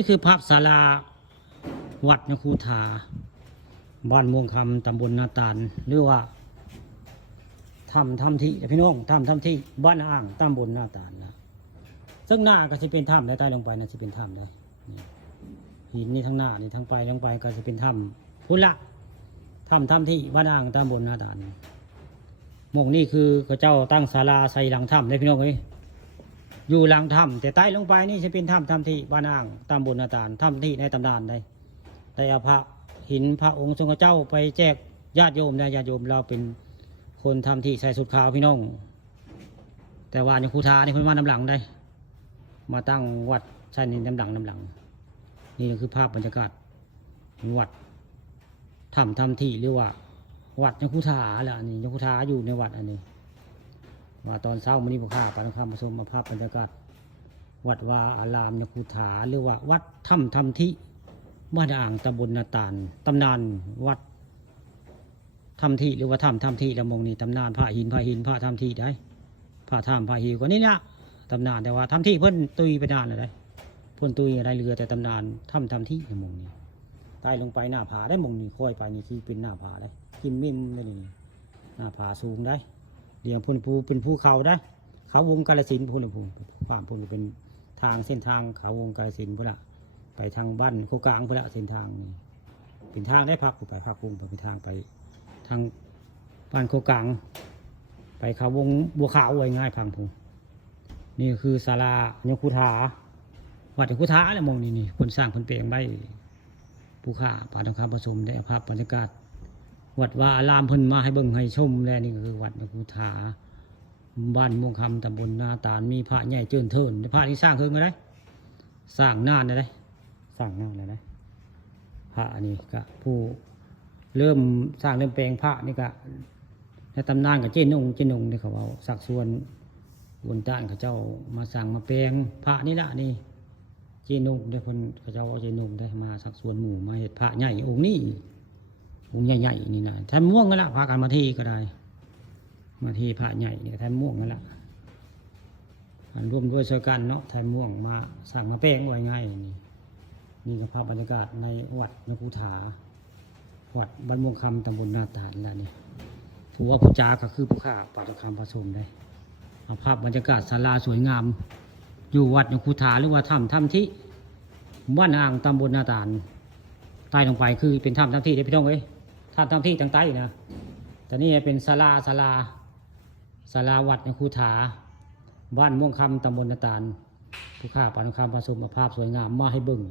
นี่คือภาพศาลาวัดนคูธาบ้านม่วงคำตำบลนาตาลหรือว่าถ้ำที่พี่น้องถ้ำที่บ้านอ่างตำบลนาตาลนะซึ่งหน้าก็จะเป็นถ้ำใต้ลงไปนะจะเป็นถ้ำเลยหินนี่ทั้งหน้านี่ทั้งไปลงไปก็จะเป็นถ้ำพุ่นละถ้ำที่บ้านอ่างตำบลนาตาลมงนี่คือเขาเจ้าตั้งศาลาใส่หลังถ้ำเลยพี่น้องเอ้ยอยู่หลังถ้ำแต่ใต้ลงไปนี่จะเป็นถ้ำที่บ้านอ่างตำบลนาตาลถ้ำที่ในตำนานได้เอาพระหินพระองค์ทรงเจ้าไปแจกญาติโยมญาติโยมเราเป็นคนทำที่ใส่สุดขาวพี่น้องแต่ว่าอย่างครูทานี่เพิ่นมาน้ำหลังได้มาตั้งวัดใช่นี่น้ำหลังนี่คือภาพบรรยากาศวัดถ้ำที่หรือว่าวัดยังครูทาแหละนี่ยังครูทาอยู่ในวัดอันนี้ว่าตอนเช้ามื้อนี้พวกข้าปานคำผสมมาภาพบรรยากาศวัดวาอารามยังครูทาหรือว่าวัดถ้ำที่บ้านอ่างตำบลนาตาลตำนานวัดถ้ำที่หรือว่าถ้ำที่ละมงนี่ตำนานพระหินพระถ้ำที่ได้พระถ้ำพระหิวกว่านี้เนี่ยตำนานแต่ว่าถ้ำที่เพิ่นตุยไปนานเลยเพิ่นตุยอะไรเรือแต่ตำนานถ้ำที่ละมงนี่ใต้ลงไปหน้าผาได้มงนี่ค่อยไปนี่ที่เป็นหน้าผาได้กินมิ่มได้นี่หน้าผาสูงได้เดี๋ยวพุ่นภูเป็นภูเขาได้เขาวงกาฬสินธุ์พุ่นภูความพุ่นเป็นทางเส้นทางเขาวงกาฬสินธุ์พุ่นละไปทางบ้านโคกลางพุ่นละเส้นทางนี่เป็นทางได้พักไปพักพุ่งไปเป็นทางไปทางบ้านโคกลางไปเขาวงบัวขาวไว้ง่ายพังพุ่งนี่คือศาลายังคูธาวัดยังคูธาอะไรมองนี่คนสร้างคนเปลี่ยนใบผู้ข่าป่าทองคำผสมได้ภาพบรรยากาศวัดว่าอารามเพิ่นมาให้เบิ่งให้ชมแล้วนี่คือวัดยังคูธาบ้านม่วงคำตำบลนาตาลมีพระใหญ่เจิญเทินพระที่สร้างเพิ่งมาได้สร้างนานเลยสร้างนานเลยนะพระนี่ก็ผู้เริ่มสร้างเริ่มแปลงพระนี่ก็ในตำนานกับเจนงที่เขาเอาสักส่วนบนต้านเขาเจ้ามาสั่งมาแปลงพระนี่ละนี่เจนงได้คนเขาเจ้าเอาเจนงได้มาสักส่วนหมู่มาเห็ดพระใหญ่องค์นี้องค์ใหญ่ๆนี่นะแทนม่วงนั่นแหละพากันมาที่ก็ได้มาที่พระใหญ่นี่แทนม่วงนั่นแหละมันร่วมด้วยช่วยกันเนาะแทนม่วงมาสั่งมาแปลงไว้ง่ายนี่ก็ภาพบรรยากาศในวัดนคูธาวัดบ้านม่วงคำตำบลนาตาลแล้วนี่ผู้ว่าผู้จาก็คือผู้ข่าปาตคำผสมได้เอาภาพบรรยากาศศาลาสวยงามอยู่วัดนคูธาหรือว่าถ้ำที่บ้านอ่างตำบลนาตาลใต้ลงไปคือเป็นถ้ำที่ได้พี่น้องเอ้ยถ้ำที่ทางใต้นะแต่นี่เป็นศาลาวัดนคูธาบ้านม่วงคำตำบลนาตาลผู้ข่าปาตคำผสมเอาภาพสวยงามมาให้เบิ่ง